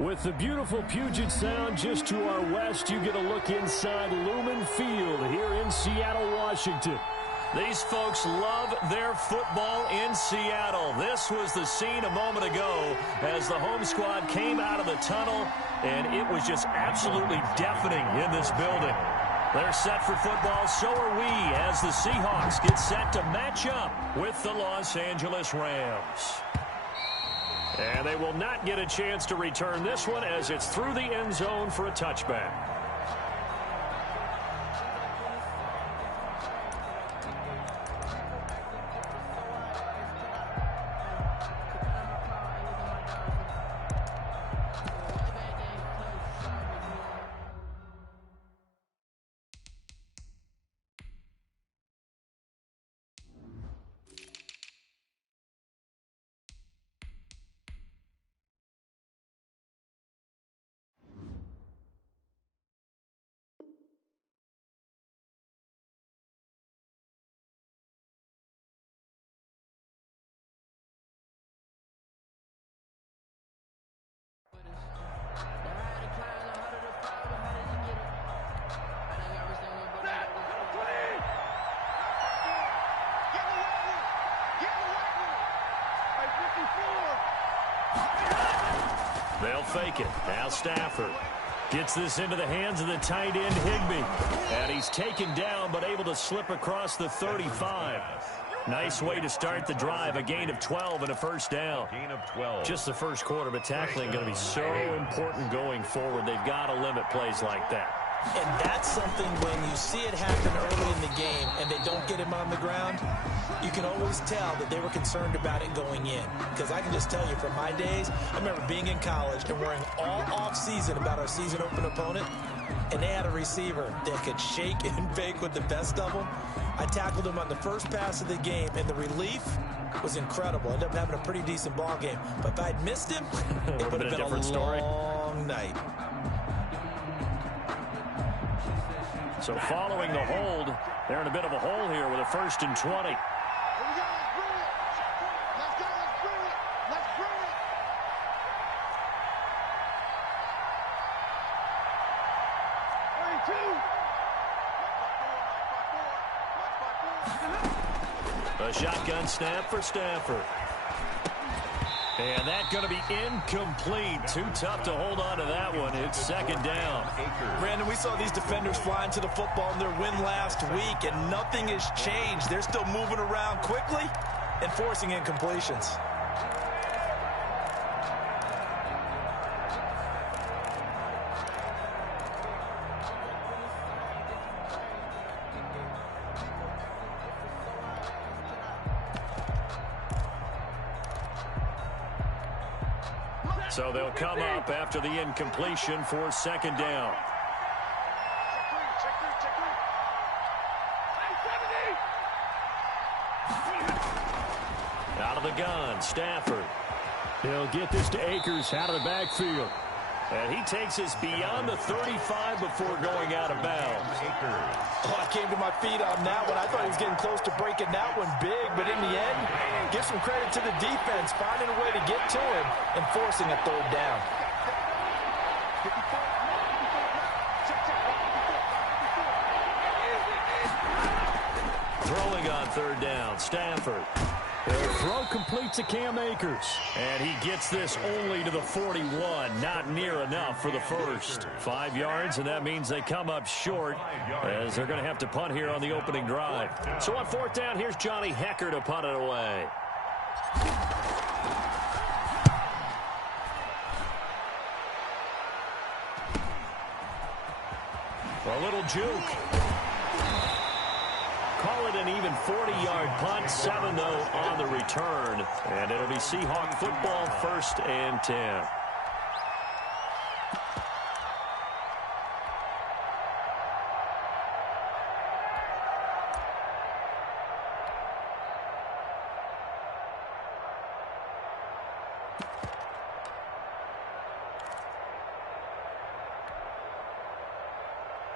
With the beautiful Puget Sound just to our west, you get a look inside Lumen Field here in Seattle, Washington. These folks love their football in Seattle. This was the scene a moment ago as the home squad came out of the tunnel, and it was just absolutely deafening in this building. They're set for football, so are we, as the Seahawks get set to match up with the Los Angeles Rams. And they will not get a chance to return this one as it's through the end zone for a touchback. They'll fake it. Now Stafford gets this into the hands of the tight end Higbee. And he's taken down but able to slip across the 35. Nice way to start the drive. A gain of 12 and a first down. Gain of 12. Just the first quarter, but tackling going to be so important going forward. They've got to limit plays like that. And that's something when you see it happen early in the game and they don't get him on the ground, you can always tell that they were concerned about it going in. Because I can just tell you from my days, I remember being in college and worrying all off-season about our season open opponent, and they had a receiver that could shake and bake with the best of them. I tackled him on the first pass of the game, and the relief was incredible. Ended up having a pretty decent ball game. But if I'd missed him, it would have been a different story. Long night. So following the hold, they're in a bit of a hole here with a 1st and 20. A shotgun snap for Stafford. And that's going to be incomplete. Too tough to hold on to that one. It's 2nd down. Brandon, we saw these defenders fly into the football in their win last week, and nothing has changed. They're still moving around quickly and forcing incompletions. So they'll come up after the incompletion for 2nd down. Out of the gun, Stafford. He'll get this to Akers out of the backfield. And he takes us beyond the 35 before going out of bounds. Oh, I came to my feet on that one. I thought he was getting close to breaking that one big, but in the end, give some credit to the defense, finding a way to get to him and forcing a 3rd down. Throwing on 3rd down, Stafford. The throw complete to Cam Akers. And he gets this only to the 41. Not near enough for the first. 5 yards, and that means they come up short as they're going to have to punt here on the opening drive. So on 4th down, here's Johnny Hecker to punt it away. A little juke. Call it an even 40-yard punt. 7, though, on the return. And it'll be Seahawk football, 1st and 10.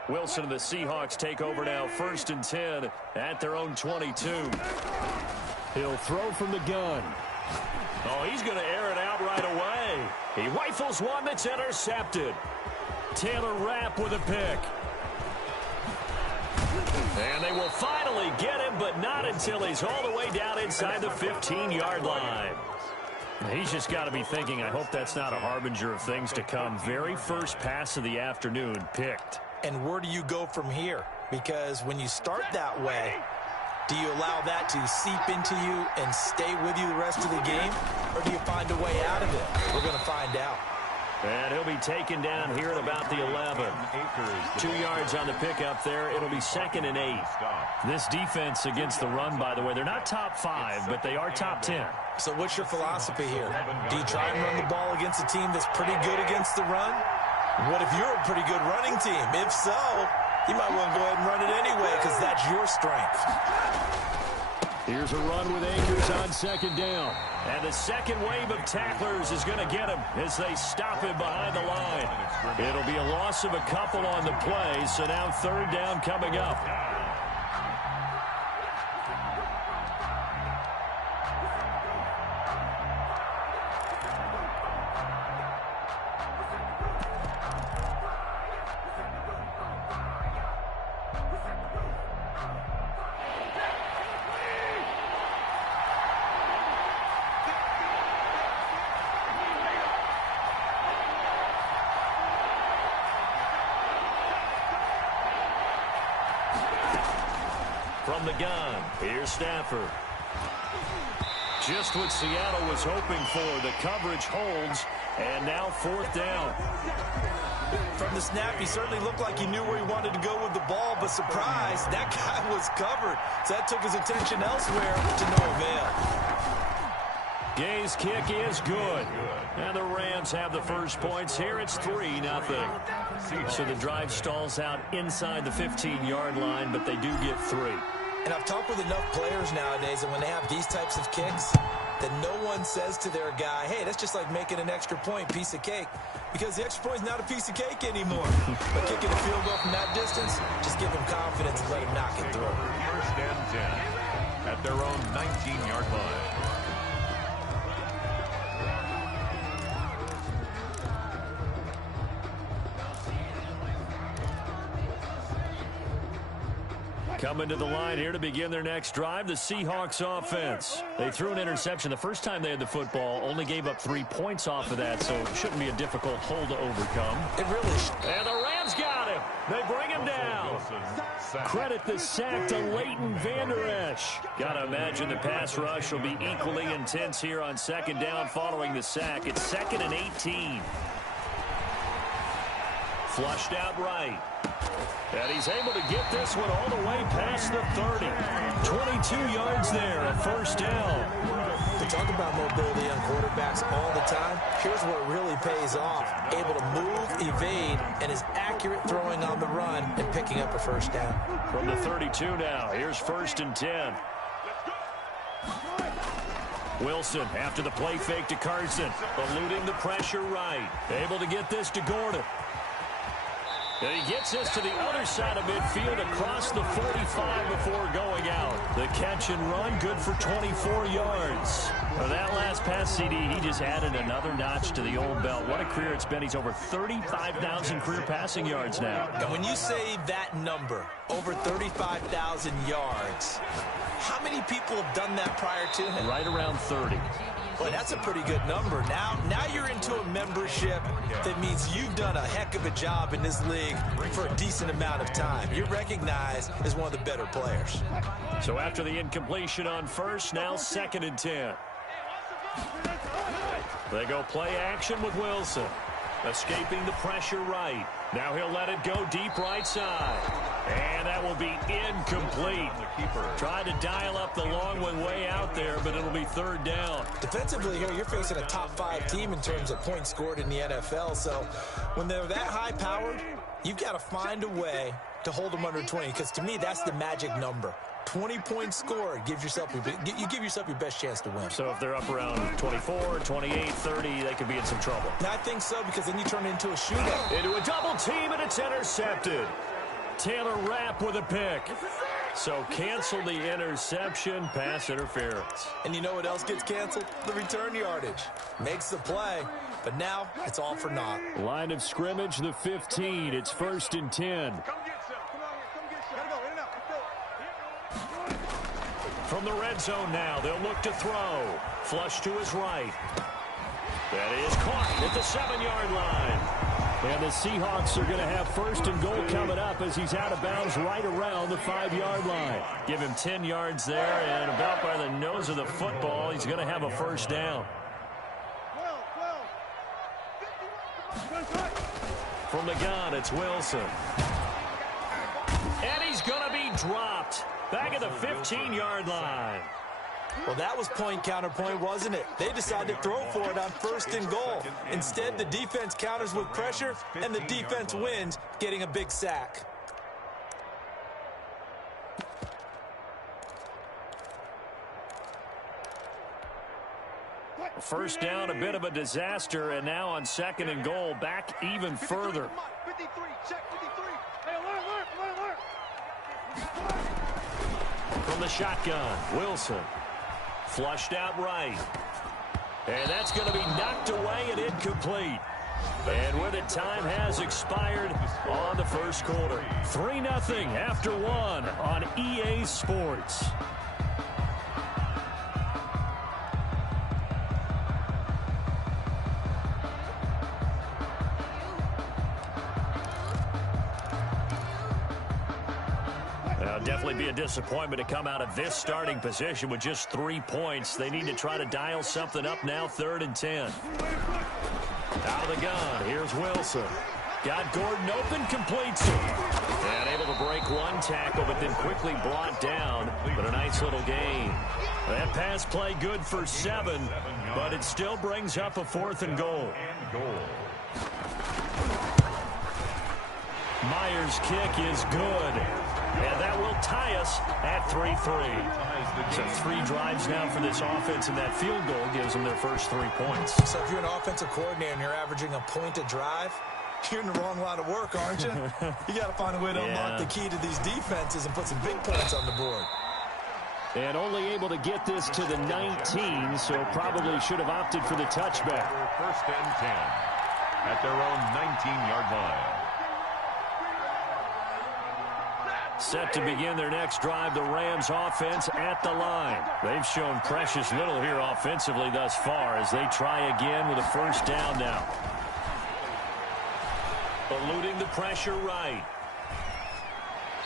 Wilson and the Seahawks take over now, 1st and 10 at their own 22. He'll throw from the gun. Oh, he's going to air it out right away. He rifles one that's intercepted. Taylor Rapp with a pick. And they will finally get him, but not until he's all the way down inside the 15-yard line. He's just got to be thinking, I hope that's not a harbinger of things to come. Very first pass of the afternoon picked. And where do you go from here? Because when you start that way, do you allow that to seep into you and stay with you the rest of the game? Or do you find a way out of it? We're going to find out. And he'll be taken down here at about the 11. 2 yards on the pickup there. It'll be 2nd and 8. This defense against the run, by the way, they're not top 5, but they are top 10. So what's your philosophy here? Do you try and run the ball against a team that's pretty good against the run? What if you're a pretty good running team? If so, you might want to go ahead and run it anyway because that's your strength. Here's a run with Akers on 2nd down. And the second wave of tacklers is going to get him as they stop him behind the line. It'll be a loss of a couple on the play, so now 3rd down coming up. From the gun, here's Stafford. Just what Seattle was hoping for. The coverage holds, and now 4th down. From the snap, he certainly looked like he knew where he wanted to go with the ball, but surprise, that guy was covered. So that took his attention elsewhere to no avail. Gay's kick is good. And the Rams have the first points here. It's 3-0. So the drive stalls out inside the 15-yard line, but they do get 3. And I've talked with enough players nowadays, and when they have these types of kicks, that no one says to their guy, hey, that's just like making an extra point, piece of cake. Because the extra point is not a piece of cake anymore. But kicking a field goal from that distance, just give him confidence and let him knock it through. 1st and 10 at their own 19-yard line. Coming to the line here to begin their next drive, the Seahawks offense. They threw an interception the first time they had the football, only gave up 3 points off of that, so it shouldn't be a difficult hole to overcome. It really should. And the Rams got him. They bring him down. Credit the sack to Leighton Vander Esch. Got to imagine the pass rush will be equally intense here on 2nd down following the sack. It's 2nd and 18. Flushed out right. And he's able to get this one all the way past the 30. 22 yards there, a 1st down. We talk about mobility on quarterbacks all the time. Here's where it really pays off. Able to move, evade, and is accurate throwing on the run and picking up a 1st down. From the 32 now, here's 1st and 10. Wilson after the play fake to Carson. Eluding the pressure right. Able to get this to Gordon. And he gets this to the other side of midfield across the 45 before going out. The catch and run, good for 24 yards. For that last pass, CD, he just added another notch to the old belt. What a career it's been. He's over 35,000 career passing yards now. And when you say that number, over 35,000 yards, how many people have done that prior to him? Right around 30. Boy, that's a pretty good number. Now you're into a membership that means you've done a heck of a job in this league for a decent amount of time. You're recognized as one of the better players. So after the incompletion on 1st, now 2nd and 10. They go play action with Wilson. Escaping the pressure right. Now he'll let it go deep right side. And that will be incomplete. Tried to dial up the long one way out there, but it'll be 3rd down. Defensively here, you're facing a top 5 team in terms of points scored in the NFL. So when they're that high-powered, you've got to find a way to hold them under 20. Because to me, that's the magic number. 20 points scored gives yourself you give yourself your best chance to win. So if they're up around 24, 28, 30, they could be in some trouble. And I think so, because then you turn it into a shootout. Into a double team, and it's intercepted. Taylor Rapp with a pick. So cancel the interception, pass interference. And you know what else gets canceled? The return yardage. Makes the play, but now it's all for naught. Line of scrimmage, the 15. It's 1st and 10. From the red zone now, they'll look to throw. Flush to his right. That is caught at the 7-yard line. And the Seahawks are going to have 1st and goal coming up as he's out of bounds right around the 5-yard line. Give him 10 yards there, and about by the nose of the football, he's going to have a 1st down. From the gun, it's Wilson. And he's going to be dropped. Back at the 15-yard line. Well, that was point counterpoint, wasn't it? They decided to throw for it on 1st and goal. Instead, the defense counters with pressure, and the defense wins, getting a big sack. First down, a bit of a disaster, and now on 2nd and goal, back even further. 53, check 53. Hey, alert. From the shotgun, Wilson. Flushed out right. And that's going to be knocked away and incomplete. And with it, time has expired on the 1st quarter. 3-0 after 1 on EA Sports. Definitely be a disappointment to come out of this starting position with just 3 points. They need to try to dial something up now, 3rd and 10. Out of the gun, here's Wilson. Got Gordon open, completes it. And able to break one tackle, but then quickly brought down. But a nice little gain. That pass play good for 7, but it still brings up a 4th and goal. Myers' kick is good. And that will tie us at 3-3. So 3 drives now for this offense, and that field goal gives them their first 3 points. So if you're an offensive coordinator and you're averaging a point a drive, you're in the wrong line of work, aren't you? You got to find a way to unlock the key to these defenses and put some big points on the board. And only able to get this to the 19, so probably should have opted for the touchback. 1st and 10 at their own 19-yard line. Set to begin their next drive, the Rams offense at the line. They've shown precious little here offensively thus far as they try again with a 1st down now. Eluding the pressure right.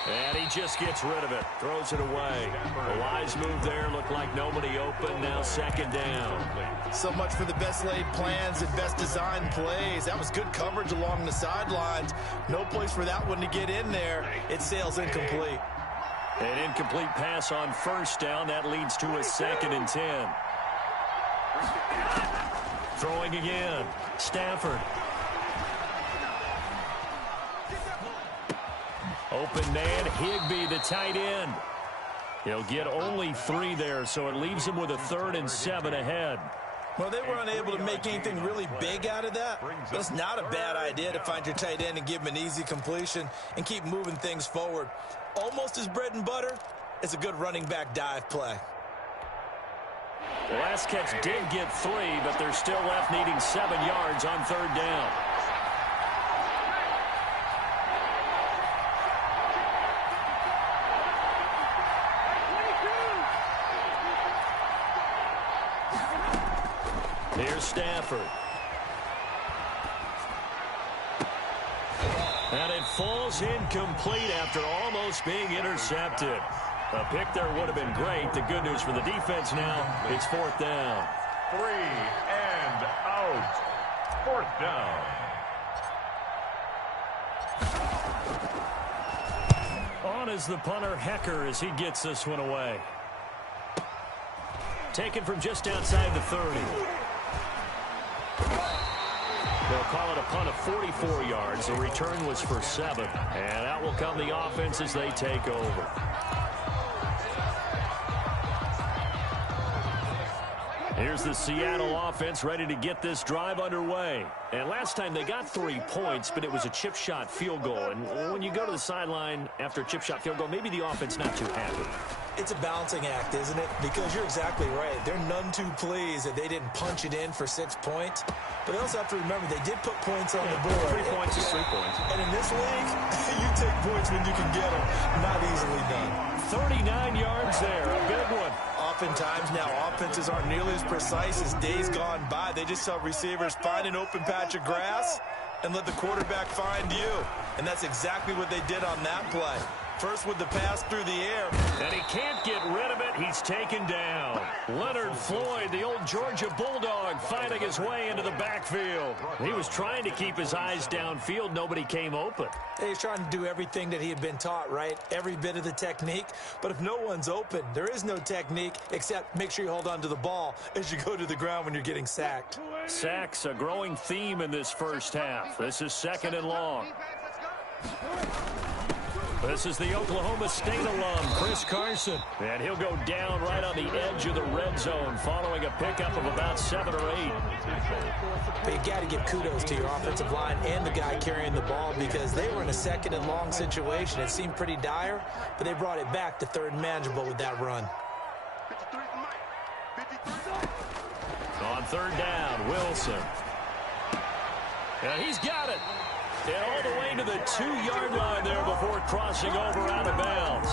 And he just gets rid of it. Throws it away. A wise move there. Looked like nobody open. Now 2nd down. So much for the best laid plans and best designed plays. That was good coverage along the sidelines. No place for that one to get in there. It sails incomplete. An incomplete pass on 1st down. That leads to a 2nd and 10. Throwing again. Stafford. Open man, Higbee, the tight end. He'll get only 3 there, so it leaves him with a 3rd and 7 ahead. Well, they were unable to make anything really big out of that. But it's not a bad idea to find your tight end and give him an easy completion and keep moving things forward. Almost as bread and butter as a good running back dive play. The last catch did get 3, but they're still left needing 7 yards on 3rd down. Here's Stafford. And it falls incomplete after almost being intercepted. A pick there would have been great. The good news for the defense now, it's 4th down. 3 and out. 4th down. On is the punter, Hecker, as he gets this one away. Taken from just outside the 30. They'll call it a punt of 44 yards. The return was for 7. And out will come the offense as they take over. Here's the Seattle offense ready to get this drive underway. And last time they got 3 points, but it was a chip shot field goal. And when you go to the sideline after a chip shot field goal, maybe the offense not too happy. It's a balancing act, isn't it? Because you're exactly right. They're none too pleased that they didn't punch it in for 6 points. But they also have to remember they did put points on the board. 3 points is 3 points. And in this league, you take points when you can get them. Not easily done. 39 yards there, a big one. Oftentimes now, offenses aren't nearly as precise as days gone by. They just help receivers find an open patch of grass and let the quarterback find you. And that's exactly what they did on that play. First with the pass through the air. And he can't get rid of it. He's taken down. Leonard Floyd, the old Georgia Bulldog, finding his way into the backfield. He was trying to keep his eyes downfield. Nobody came open. He's trying to do everything that he had been taught, right? Every bit of the technique. But if no one's open, there is no technique except make sure you hold on to the ball as you go to the ground when you're getting sacked. Sacks, a growing theme in this first half. This is 2nd and long. This is the Oklahoma State alum, Chris Carson. And he'll go down right on the edge of the red zone following a pickup of about 7 or 8. But you got to give kudos to your offensive line and the guy carrying the ball because they were in a 2nd and long situation. It seemed pretty dire, but they brought it back to 3rd and manageable with that run. On 3rd down, Wilson. And he's got it. And all the way to the 2-yard line there before crossing over out of bounds.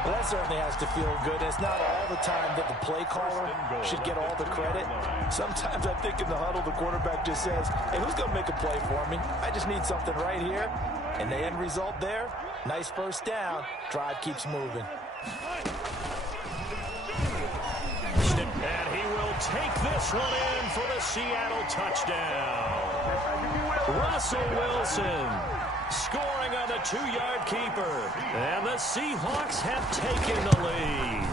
Well, that certainly has to feel good. It's not all the time that the play caller should get all the credit. Sometimes I think in the huddle, the quarterback just says, hey, who's going to make a play for me? I just need something right here. And the end result there, nice 1st down. Drive keeps moving. And he will take this one in for the Seattle touchdown. Russell Wilson scoring on the 2-yard keeper. And the Seahawks have taken the lead.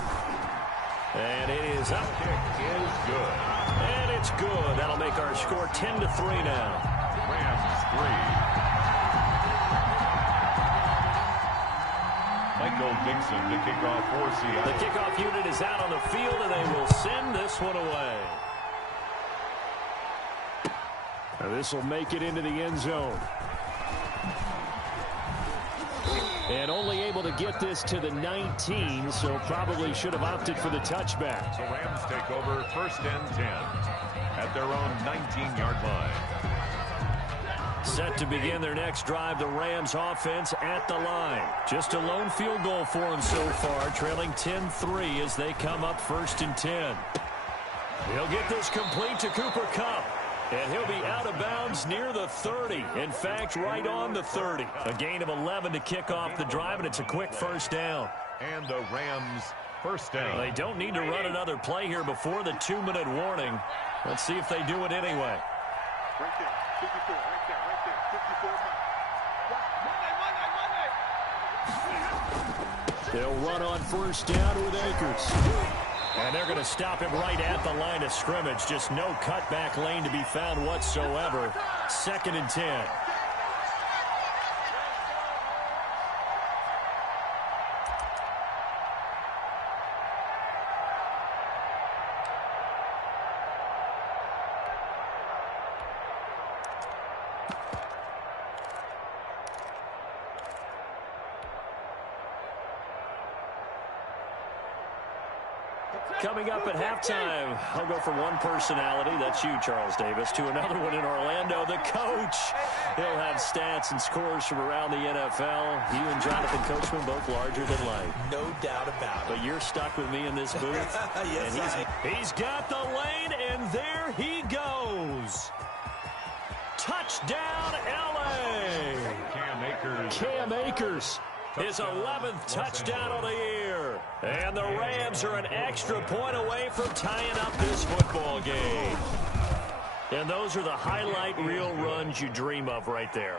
And it is up. Kick is good. And it's good. That'll make our score 10-3 now. Rams 3. Michael Dixon to kick off for Seattle. The kickoff unit is out on the field, and they will send this one away. Now this will make it into the end zone. And only able to get this to the 19, so probably should have opted for the touchback. So Rams take over 1st and 10 at their own 19-yard line. Set to begin their next drive, the Rams offense at the line. Just a lone field goal for them so far, trailing 10-3 as they come up 1st and 10. He'll get this complete to Cooper Kupp. And he'll be out of bounds near the 30. In fact, right on the 30. A gain of 11 to kick off the drive, and it's a quick 1st down. And the Rams 1st down. They don't need to run another play here before the 2-minute warning. Let's see if they do it anyway. Right there, 54, right there, 54. They'll run on 1st down with Akers. And they're going to stop him right at the line of scrimmage. Just no cutback lane to be found whatsoever. 2nd and 10. Coming up at halftime, I'll go from one personality, that's you, Charles Davis, to another one in Orlando, the coach. He'll have stats and scores from around the NFL. You and Jonathan Coachman both larger than life. No doubt about it. But you're stuck with me in this booth. Yes, and he's got the lane, and there he goes. Touchdown, L.A. Cam Akers. His 11th touchdown of the year. And the Rams are an extra point away from tying up this football game. And those are the highlight reel runs you dream of right there.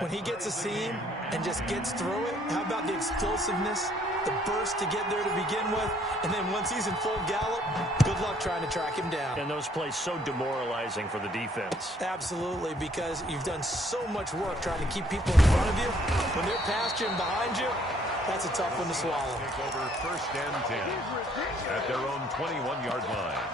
When he gets a seam and just gets through it, how about the explosiveness, the burst to get there to begin with, and then once he's in full gallop, good luck trying to track him down. And those plays so demoralizing for the defense. Absolutely, because you've done so much work trying to keep people in front of you. When they're past you and behind you, that's a tough one to swallow. Take over 1st and 10 at their own 21-yard line.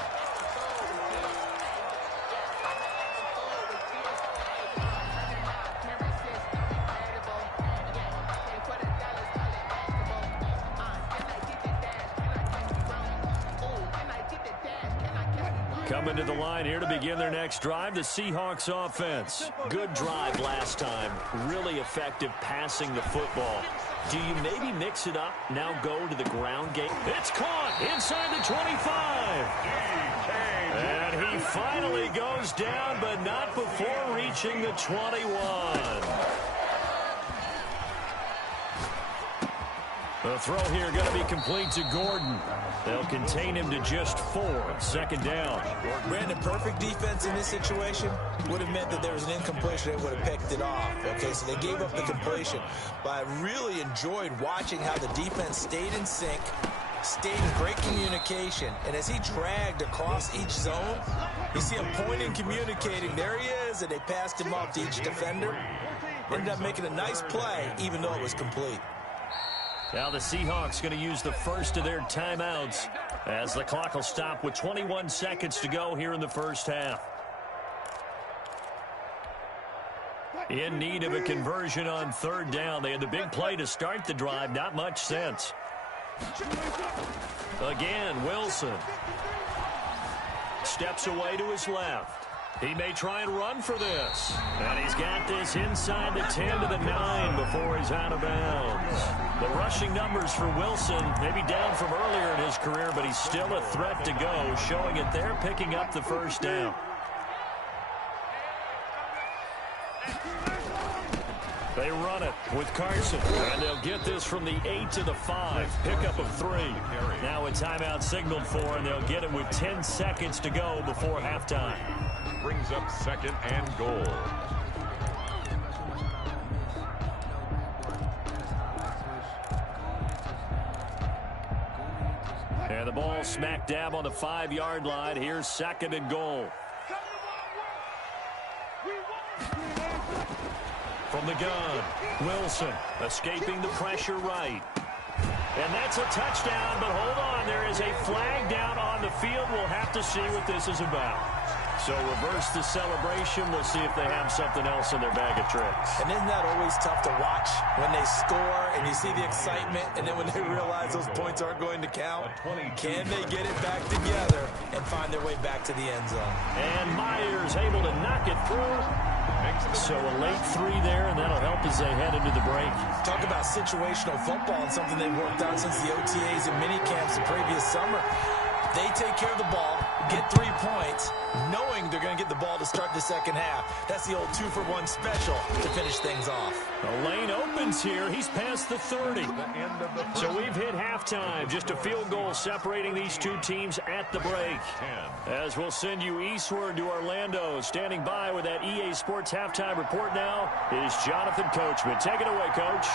Coming to the line here to begin their next drive, the Seahawks offense. Good drive last time. Really effective passing the football. Do you maybe mix it up, now go to the ground game? It's caught inside the 25. And he finally goes down, but not before reaching the 21. The throw here going to be complete to Gordon. They'll contain him to just 4. Second down. Brandon, perfect defense in this situation would have meant that there was an incompletion. They would have picked it off. Okay, so they gave up the completion. But I really enjoyed watching how the defense stayed in sync, stayed in great communication. And as he dragged across each zone, you see him pointing, communicating. There he is, and they passed him off to each defender. Ended up making a nice play, even though it was complete. Now the Seahawks going to use the first of their timeouts as the clock will stop with 21 seconds to go here in the first half. In need of a conversion on third down. They had the big play to start the drive. Not much sense. Again, Wilson steps away to his left. He may try and run for this. And he's got this inside the 10 to the 9 before he's out of bounds. The rushing numbers for Wilson maybe down from earlier in his career, but he's still a threat to go, showing it there, picking up the first down. They run it with Carson, and they'll get this from the 8 to the 5. Pickup of 3. Now a timeout signaled for, and they'll get it with 10 seconds to go before halftime. Brings up second and goal. And the ball smack dab on the 5-yard line. Here's second and goal. From the gun, Wilson escaping the pressure right. And that's a touchdown, but hold on. There is a flag down on the field. We'll have to see what this is about. So reverse the celebration. We'll see if they have something else in their bag of tricks. And isn't that always tough to watch when they score and you see the excitement, and then when they realize those points aren't going to count? Can they get it back together and find their way back to the end zone? And Myers able to knock it through. So a late 3 there, and that'll help as they head into the break. Talk about situational football and something they've worked on since the OTAs and minicamps the previous summer. They take care of the ball, get 3 points, knowing they're going to get the ball to start the second half. That's the old 2-for-1 special to finish things off. The lane opens here. He's past the 30. So we've hit halftime. Just a field goal separating these two teams at the break. As we'll send you eastward to Orlando. Standing by with that EA Sports halftime report now is Jonathan Coachman. Take it away, Coach.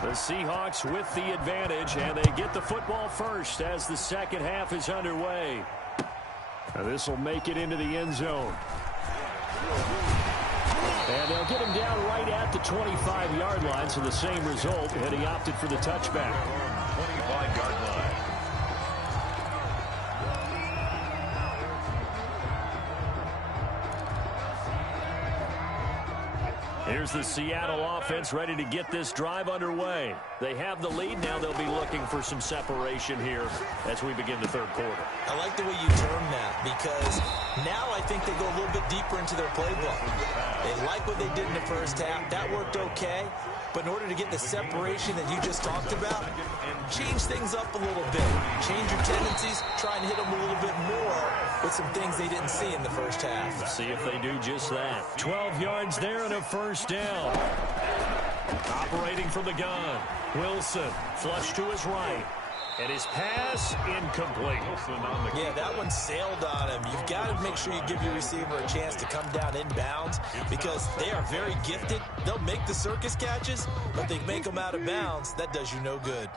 The Seahawks with the advantage, and they get the football first as the second half is underway. This will make it into the end zone. And they'll get him down right at the 25-yard line, so the same result, and he opted for the touchback. 25-yard line. Here's the Seattle offense ready to get this drive underway. They have the lead. Now they'll be looking for some separation here as we begin the third quarter. I like the way you term that, because now I think they go a little bit deeper into their playbook. They like what they did in the first half. That worked okay. But in order to get the separation that you just talked about, change things up a little bit. Change your tendencies. Try and hit them a little bit more with some things they didn't see in the first half. See if they do just that. 12 yards there and a first down. Operating from the gun. Wilson flush to his right. And his pass incomplete. Yeah, that one sailed on him. You've got to make sure you give your receiver a chance to come down inbounds, because they are very gifted. They'll make the circus catches, but they make them out of bounds. That does you no good.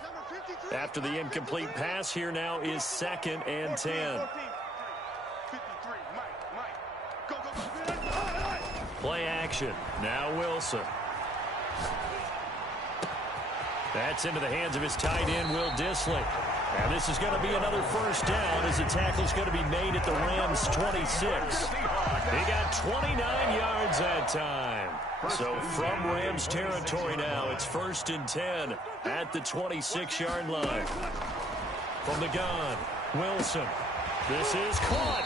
After the incomplete pass, here now is second and 10. Play action. Now Wilson. That's into the hands of his tight end, Will Dissly. And this is going to be another first down as the tackle's going to be made at the Rams' 26. He got 29 yards that time. So from Rams territory now, it's 1st and 10 at the 26-yard line. From the gun, Wilson. This is caught.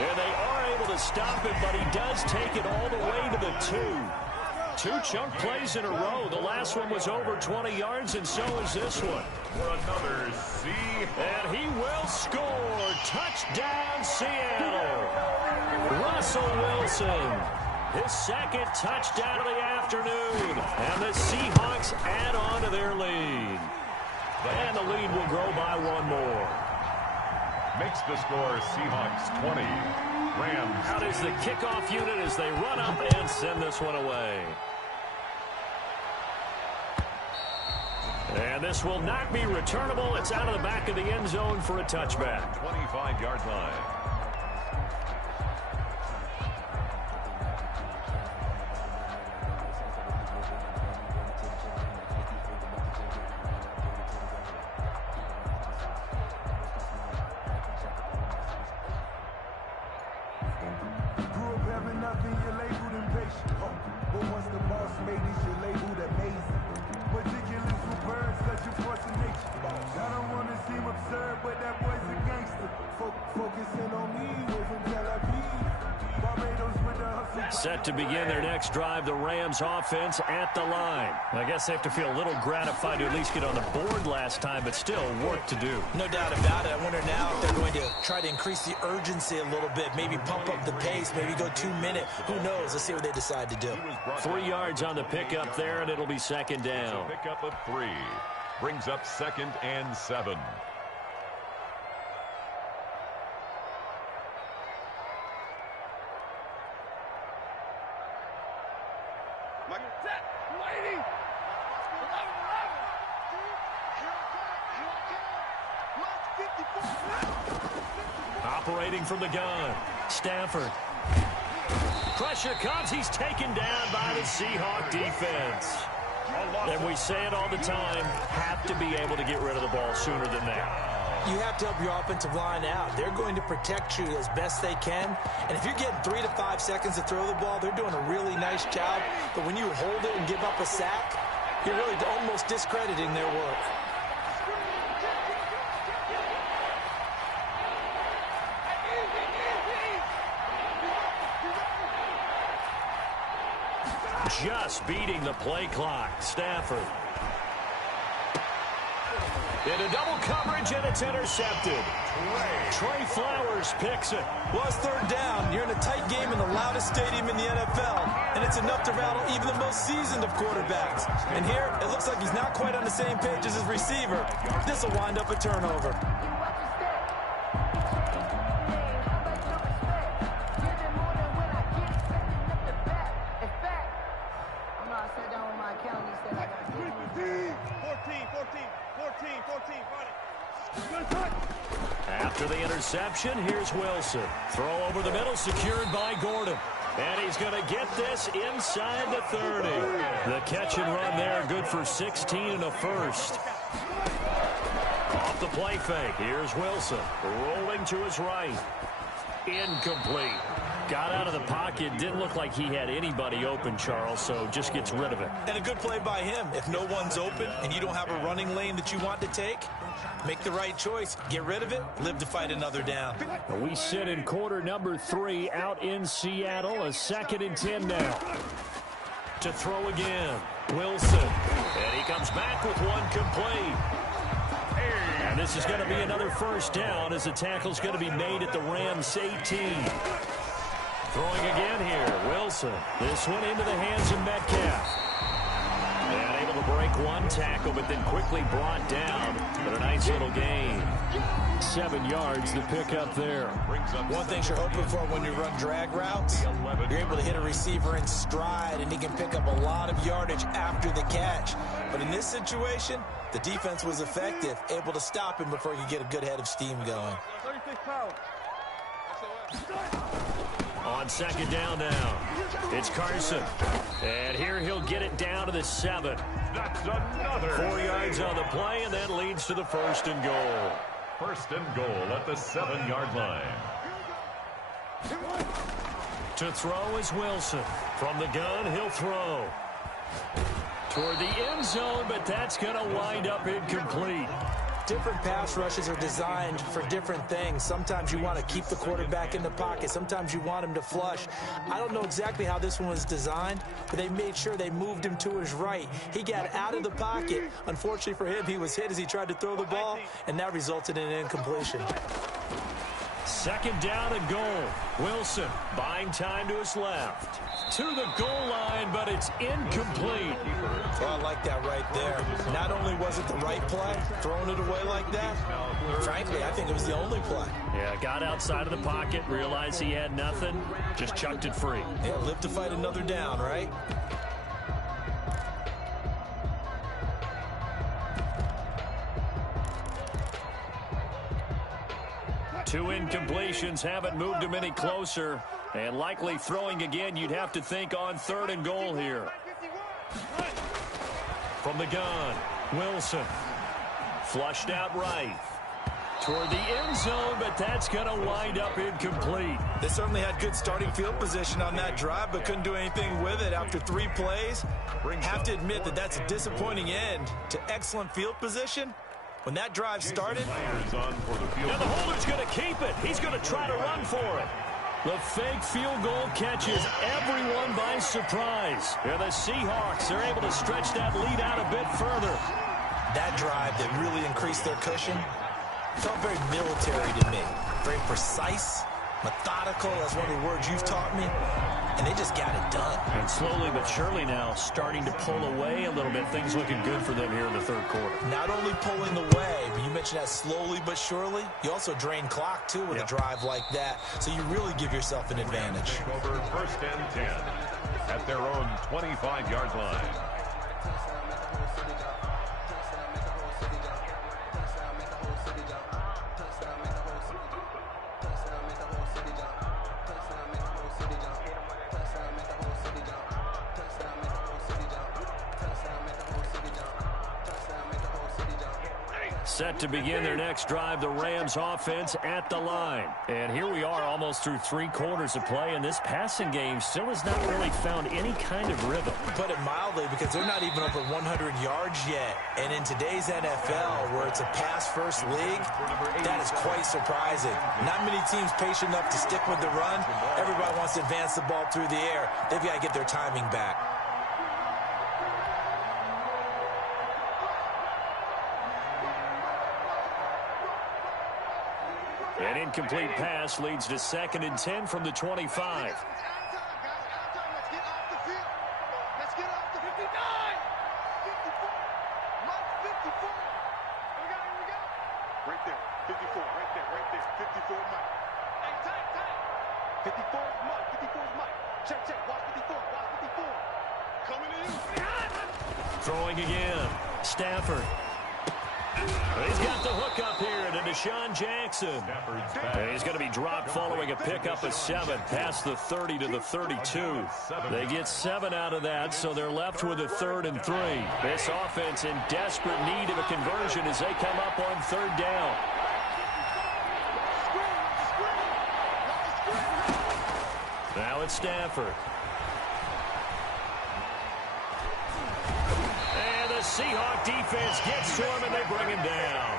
And they are able to stop him, but he does take it all the way to the 2. 2 chunk plays in a row. The last one was over 20 yards, and so is this one. For another Seahawks. And he will score. Touchdown, Seattle. Russell Wilson. His 2nd touchdown of the afternoon. And the Seahawks add on to their lead. And the lead will grow by 1 more. Makes the score Seahawks 20. Rams. Out is the kickoff unit as they run up and send this one away. And this will not be returnable. It's out of the back of the end zone for a touchback. 25-yard line. Set to begin their next drive, the Rams offense at the line. I guess they have to feel a little gratified to at least get on the board last time, but still work to do. No doubt about it. I wonder now if they're going to try to increase the urgency a little bit, maybe pump up the pace, maybe go 2-minute. Who knows? Let's see what they decide to do. 3 yards on the pickup there, and it'll be 2nd down. Pickup of 3. Brings up 2nd and 7. Operating from the gun, Stafford. Pressure comes. He's taken down by the Seahawk defense. And we say it all the time, have to be able to get rid of the ball sooner than that. You have to help your offensive line out. They're going to protect you as best they can. And if you're getting 3 to 5 seconds to throw the ball, they're doing a really nice job. But when you hold it and give up a sack, you're really almost discrediting their work. Just beating the play clock. Stafford. Into double coverage, and it's intercepted. Trey Flowers picks it. Well, it's 3rd down. You're in a tight game in the loudest stadium in the NFL, and it's enough to rattle even the most seasoned of quarterbacks. And here, it looks like he's not quite on the same page as his receiver. This will wind up a turnover. After the interception, here's Wilson. Throw over the middle, secured by Gordon. And he's going to get this inside the 30. The catch and run there, good for 16 and a first. Off the play fake, here's Wilson. Rolling to his right. Incomplete. Got out of the pocket. Didn't look like he had anybody open, Charles, so just gets rid of it. And a good play by him. If no one's open and you don't have a running lane that you want to take, make the right choice. Get rid of it. Live to fight another down. We sit in quarter number 3 out in Seattle. A 2nd and 10 now. To throw again. Wilson. And he comes back with one complete. And this is going to be another first down as the tackle's going to be made at the Rams 18. Throwing again here, Wilson. This one into the hands of Metcalf. And able to break one tackle, but then quickly brought down. But a nice little gain. 7 yards to pick up there. One thing you're hoping for when you run drag routes, you're able to hit a receiver in stride, and he can pick up a lot of yardage after the catch. But in this situation, the defense was effective, able to stop him before he could get a good head of steam going. 36 power. On second down now, it's Carson. And here he'll get it down to the 7. That's another 4 yards on the play, and that leads to the 1st and goal. 1st and goal at the 7-yard line. To throw is Wilson. From the gun, he'll throw toward the end zone, but that's going to wind up incomplete. Different pass rushes are designed for different things. Sometimes you want to keep the quarterback in the pocket. Sometimes you want him to flush. I don't know exactly how this one was designed, but they made sure they moved him to his right. He got out of the pocket. Unfortunately for him, he was hit as he tried to throw the ball, and that resulted in an incompletion. Second down and goal. Wilson buying time to his left. To the goal line, but it's incomplete. Well, I like that right there. Not only was it the right play, throwing it away like that, frankly, I think it was the only play. Yeah, got outside of the pocket, realized he had nothing, just chucked it free. Yeah, live to fight another down, right? Two incompletions haven't moved him any closer. And likely throwing again, you'd have to think on 3rd and goal here. From the gun, Wilson. Flushed out right. Toward the end zone, but that's going to wind up incomplete. They certainly had good starting field position on that drive, but couldn't do anything with it after 3 plays. Have to admit that that's a disappointing end to excellent field position. When that drive started. Now the holder's going to keep it. He's going to try to run for it. The fake field goal catches everyone by surprise. And the Seahawks are able to stretch that lead out a bit further. That drive that really increased their cushion felt very military to me. Very precise, methodical. That's one of the words you've taught me. And they just got it done. And slowly but surely now starting to pull away a little bit. Things looking good for them here in the 3rd quarter. Not only pulling away, but you mentioned that slowly but surely. You also drain clock, too, with a drive like that. So you really give yourself an advantage. Over 1st and 10 at their own 25-yard line. Set to begin their next drive, the Rams offense at the line. And here we are almost through 3 quarters of play, and this passing game still has not really found any kind of rhythm. Put it mildly, because they're not even over 100 yards yet. And in today's NFL, where it's a pass-first league, that is quite surprising. Not many teams patient enough to stick with the run. Everybody wants to advance the ball through the air. They've got to get their timing back. An incomplete pass leads to 2nd and 10 from the 25. Throwing again. Stafford. He's got the hook up here to Deshaun Jackson. And he's going to be dropped following a pickup of 7 past the 30 to the 32. They get 7 out of that, so they're left with a 3rd and 3. This offense in desperate need of a conversion as they come up on 3rd down. Now it's Stafford. Seahawk defense gets to him, and they bring him down.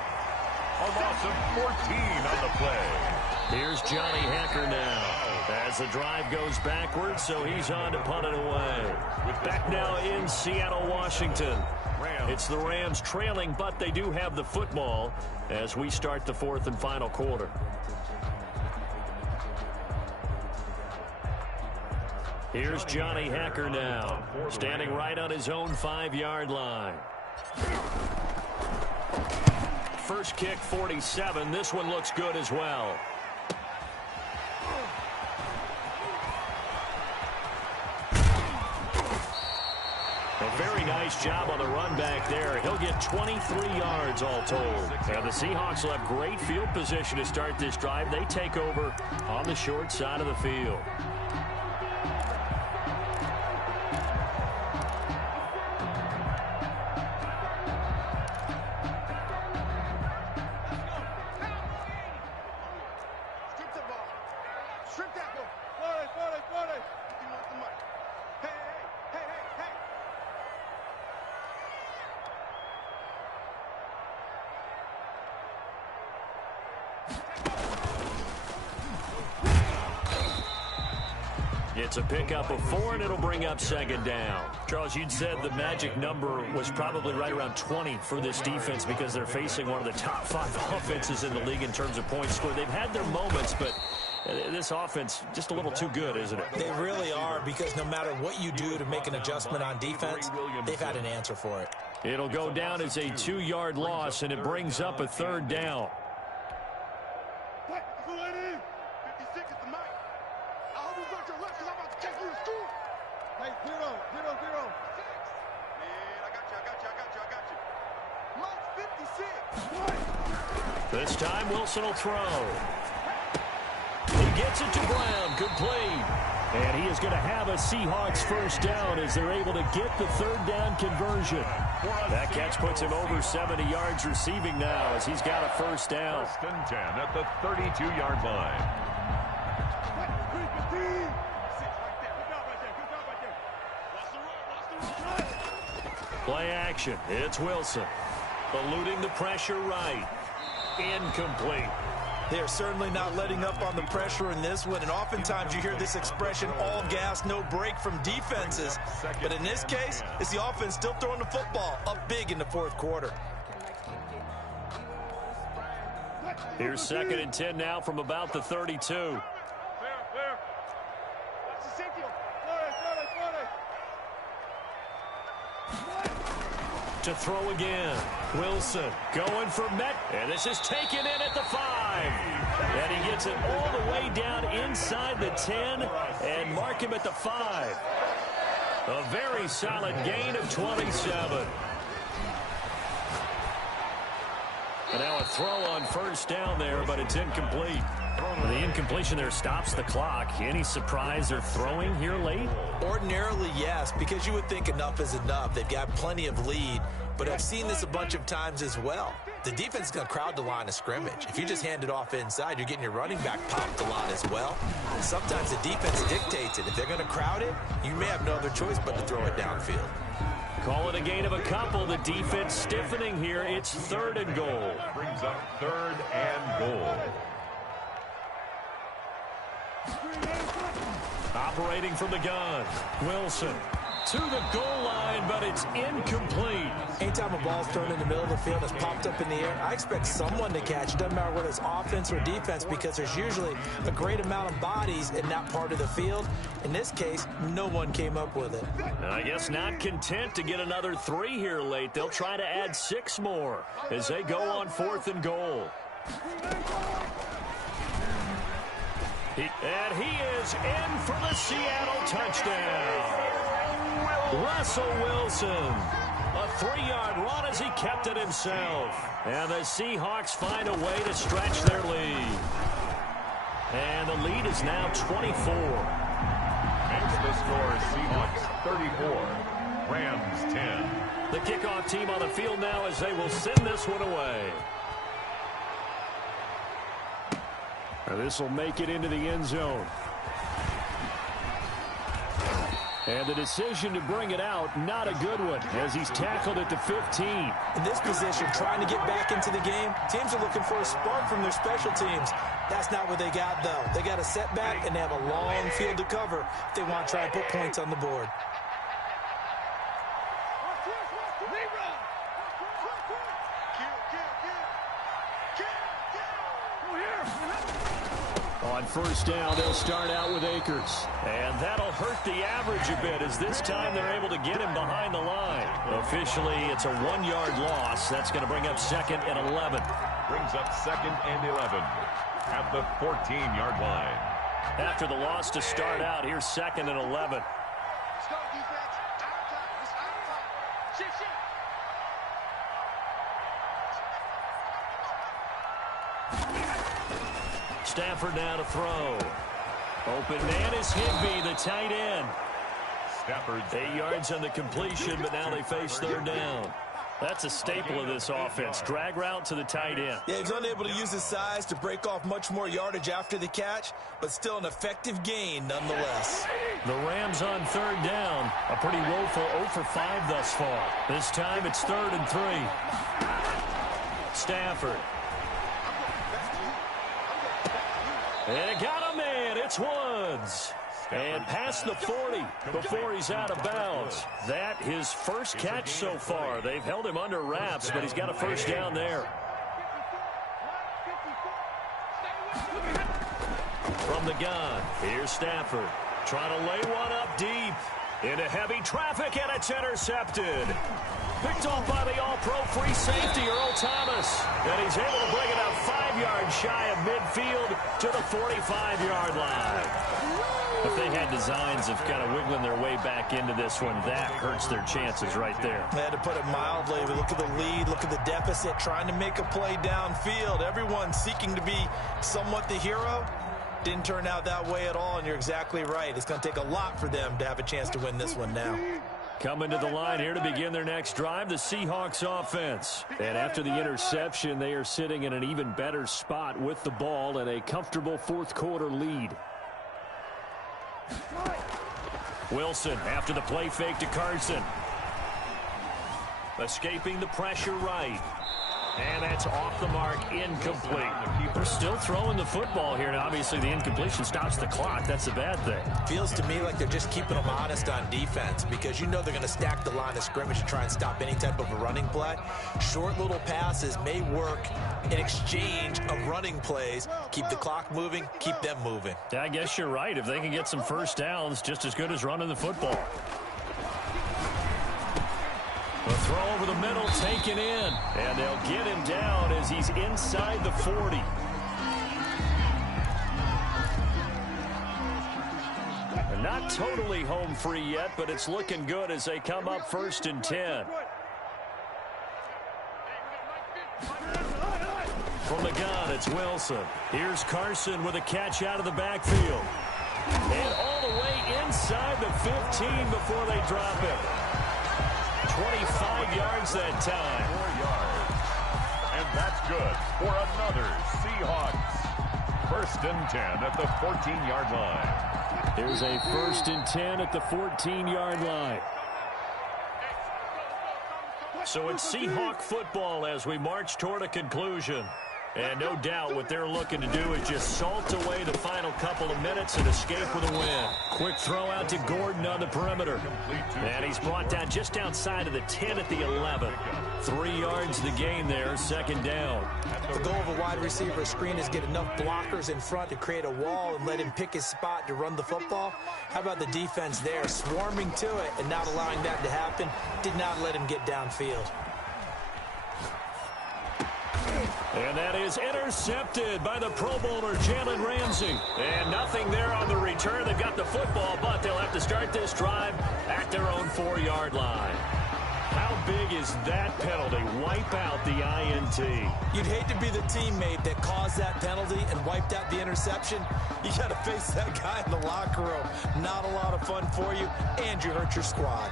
A loss of 14 on the play. Here's Johnny Hecker now as the drive goes backwards, so he's on to punt it away. Back now in Seattle, Washington. It's the Rams trailing, but they do have the football as we start the 4th and final quarter. Here's Johnny Hecker now, standing right on his own 5-yard line. First kick, 47. This one looks good as well. A very nice job on the run back there. He'll get 23 yards all told. And the Seahawks will have great field position to start this drive. They take over on the short side of the field. Friday. You want the money? Hey, hey, hey, hey, hey. It's a pickup of 4, and it'll bring up second down. Charles, you'd said the magic number was probably right around 20 for this defense because they're facing one of the top 5 offenses in the league in terms of points scored. They've had their moments, but this offense just a little too good, isn't it? They really are, because no matter what you do to make an adjustment on defense, they've had an answer for it. It'll go down as a 2-yard loss, and it brings up a third down. What? 56 is the mic. I hope you got your left because I'm about to take you to school. Hey, 0, 0, 0. 6. Man, I got you. Mike's 56. What? This time, Wilson will throw. He gets it to Brown. Complete. And he is going to have a Seahawks first down as they're able to get the third down conversion. That catch puts him over 70 yards receiving now as he's got a first down. First and 10 at the 32-yard line. Play action. It's Wilson. Eluding the pressure right. Incomplete. They are certainly not letting up on the pressure in this one, and oftentimes you hear this expression, all gas, no break from defenses. But in this case, it's the offense still throwing the football up big in the fourth quarter. Here's second and 10 now from about the 32. There. That's Ezekiel. To throw again. Wilson going for Met. And this is taken in at the 5. And he gets it all the way down inside the 10 and mark him at the 5. A very solid gain of 27. And now a throw on first down there, but it's incomplete. The incompletion there stops the clock. Any surprise they're throwing here late? Ordinarily, yes, because you would think enough is enough. They've got plenty of lead, but I've seen this a bunch of times as well. The defense is going to crowd the line of scrimmage. If you just hand it off inside, you're getting your running back popped a lot as well. And sometimes the defense dictates it. If they're going to crowd it, you may have no other choice but to throw it downfield. Call it a gain of a couple. The defense stiffening here. It's third and goal. Brings up third and goal. Operating from the gun. Wilson to the goal line, but it's incomplete. Anytime a ball's thrown in the middle of the field, it's popped up in the air, I expect someone to catch. It doesn't matter whether it's offense or defense, because there's usually a great amount of bodies in that part of the field. In this case, no one came up with it. I guess not content to get another 3 here late. They'll try to add 6 more as they go on fourth and goal. And he is in for the Seattle touchdown. Russell Wilson. A 3-yard run as he kept it himself. And the Seahawks find a way to stretch their lead. And the lead is now 24. Makes the score Seahawks 34, Rams 10. The kickoff team on the field now as they will send this one away. This will make it into the end zone. And the decision to bring it out, not a good one, as he's tackled at the 15. In this position, trying to get back into the game, teams are looking for a spark from their special teams. That's not what they got, though. They got a setback, and they have a long field to cover if they want to try and put points on the board. On first down, they'll start out with Akers. And that'll hurt the average a bit, as this time they're able to get him behind the line. Officially, it's a 1-yard loss. That's going to bring up second and 11. Brings up second and 11 at the 14-yard line. After the loss to start out, here's second and 11. Start defense. Out of time. It's out of time. Shit. Stafford now to throw. Open man is Higbee, the tight end. Stafford's 8 yards on the completion, but now they face third down. That's a staple of this offense. Drag route to the tight end. Yeah, he's unable to use his size to break off much more yardage after the catch, but still an effective gain nonetheless. The Rams on third down. A pretty woeful 0 for 5 thus far. This time it's 3rd and 3. Stafford. And it got a man. It's Woods. And past the 40 before he's out of bounds. That his first catch so far. They've held him under wraps, but he's got a first down there. From the gun, here's Stafford. Trying to lay one up deep. Into heavy traffic, and it's intercepted. Picked off by the all-pro free safety, Earl Thomas. And he's able to bring it up 5 yards shy of midfield to the 45-yard line. If they had designs of kind of wiggling their way back into this one, that hurts their chances right there. They had to put it mildly. Look at the lead, look at the deficit, trying to make a play downfield. Everyone seeking to be somewhat the hero. Didn't turn out that way at all, and you're exactly right. It's going to take a lot for them to have a chance to win this one now. Coming to the line here to begin their next drive, the Seahawks offense. And after the interception, they are sitting in an even better spot with the ball and a comfortable fourth-quarter lead. Wilson after the play fake to Carson. Escaping the pressure right. And that's off the mark, incomplete. They're still throwing the football here, and obviously the incompletion stops the clock. That's a bad thing. Feels to me like they're just keeping them honest on defense because you know they're going to stack the line of scrimmage to try and stop any type of a running play. Short little passes may work in exchange of running plays. Keep the clock moving, keep them moving. Yeah, I guess you're right. If they can get some first downs, just as good as running the football. A throw over the middle, taken in. And they'll get him down as he's inside the 40. They're not totally home free yet, but it's looking good as they come up 1st and 10. From the gun, it's Wilson. Here's Carson with a catch out of the backfield. And all the way inside the 15 before they drop it. 25 yards that time. 4 yards. And that's good for another Seahawks. 1st and 10 at the 14-yard line. There's a 1st and 10 at the 14-yard line. So it's Seahawk football as we march toward a conclusion. And no doubt what they're looking to do is just salt away the final couple of minutes and escape with a win. Quick throw out to Gordon on the perimeter. And he's brought down just outside of the 10 at the 11. 3 yards the gain there, 2nd down. The goal of a wide receiver screen is get enough blockers in front to create a wall and let him pick his spot to run the football. How about the defense there, swarming to it and not allowing that to happen? Did not let him get downfield. And that is intercepted by the Pro Bowler, Jalen Ramsey. And nothing there on the return. They've got the football, but they'll have to start this drive at their own 4-yard line. How big is that penalty? Wipe out the INT. You'd hate to be the teammate that caused that penalty and wiped out the interception. You got to face that guy in the locker room. Not a lot of fun for you, and you hurt your squad.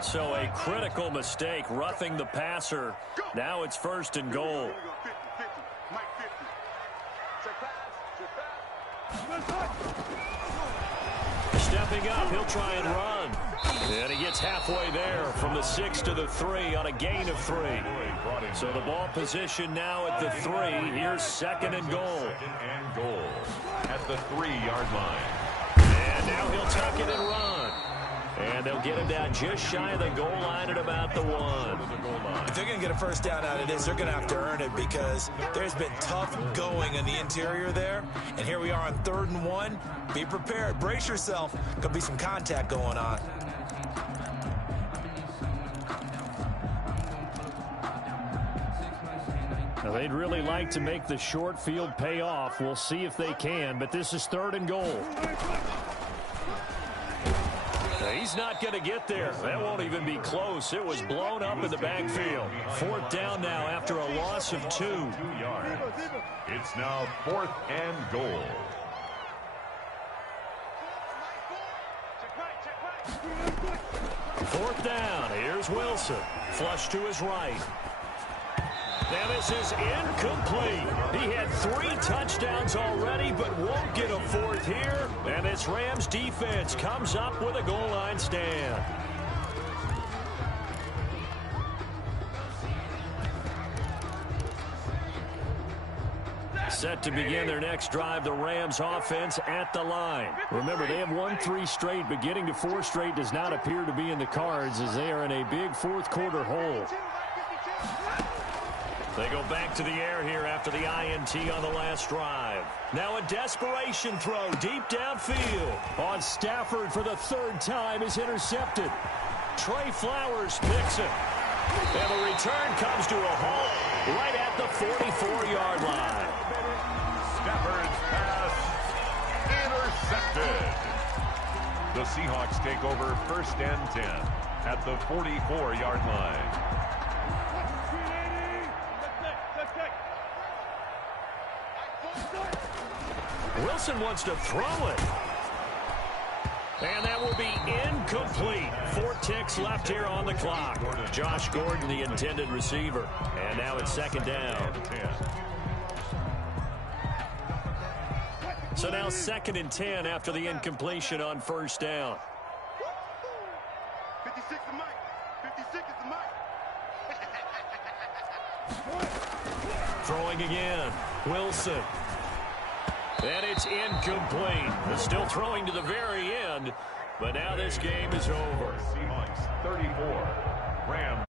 So a critical mistake, roughing the passer. Now it's 1st and goal. Stepping up, he'll try and run. And he gets halfway there from the 6 to the 3 on a gain of 3. So the ball position now at the 3. Here's 2nd and goal. 2nd and goal at the 3-yard line. And now he'll tuck it and run. And they'll get him down just shy of the goal line at about the 1. If they're going to get a first down out of this, they're going to have to earn it because there's been tough going in the interior there. And here we are on 3rd and 1. Be prepared. Brace yourself. Could be some contact going on. Now they'd really like to make the short field pay off. We'll see if they can, but this is 3rd and goal. He's not going to get there. That won't even be close. It was blown up in the backfield. 4th down now after a loss of 2. 2 yards. It's now 4th and goal. Fourth down. Here's Wilson. Flush to his right. Now this is incomplete. He had 3 touchdowns already, but won't get a 4th here. And this Rams defense comes up with a goal line stand. Set to begin their next drive, the Rams offense at the line. Remember, they have won 3 straight, but getting to 4 straight does not appear to be in the cards as they are in a big 4th quarter hole. They go back to the air here after the INT on the last drive. Now a desperation throw deep downfield. On Stafford for the 3rd time is intercepted. Trey Flowers picks it. And the return comes to a halt right at the 44-yard line. Stafford's pass intercepted. The Seahawks take over 1st and 10 at the 44-yard line. Wilson wants to throw it. And that will be incomplete. 4 ticks left here on the clock. Josh Gordon, the intended receiver. And now it's 2nd down. So now 2nd and 10 after the incompletion on 1st down. 56 is Mike. 56 is Mike. Throwing again. Wilson. And it's incomplete. They're still throwing to the very end, but now this game is over. Seahawks 34, Rams